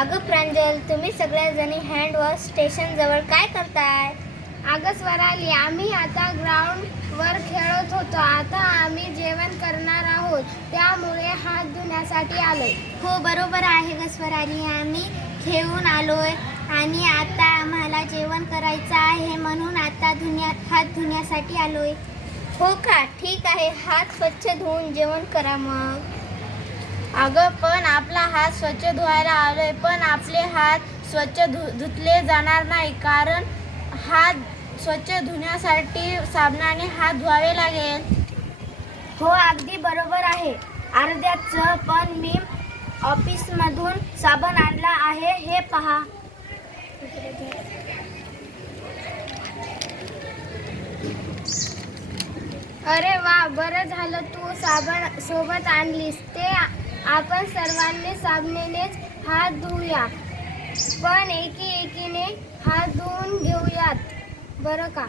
अगं प्रांजल, तुम्ही सगळ्याजणी हँडवॉश स्टेशनजवळ काय करताय? अगं स्वराली, आम्ही आता ग्राउंडवर खेळत होतो. आता आम्ही जेवण करणार आहोत, त्यामुळे हात धुण्यासाठी आलोय. हो, बरोबर आहे ग स्वराली. आम्ही खेळून आलोय आणि आता आम्हाला जेवण करायचं आहे, म्हणून आता हात धुण्यासाठी आलोय. हो का? ठीक आहे. हात स्वच्छ धुवून जेवण करा मग. अगं पण आपला हात स्वच्छ धुवायला आलोय, पण आपले हात स्वच्छ धुतले जाणार नाही, कारण हात स्वच्छ धुण्यासाठी साबणाने हात धुवावे लागेल. हो, अगदी बरोबर आहे अर्ध्याचं. पण मी ऑफिसमधून साबण आणला आहे, हे पहा. अरे वा, बरं झालं तू साबण सोबत आणलीस. ते आपण सर्वांनी साबणानेच हात धुऊया, पण एकीने हात धुवून घेऊयात, बरं का?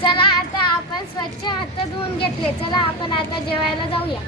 चला, आता आपण स्वच्छ हात धुवून घेतले. चला, आपण आता जेवायला जाऊया.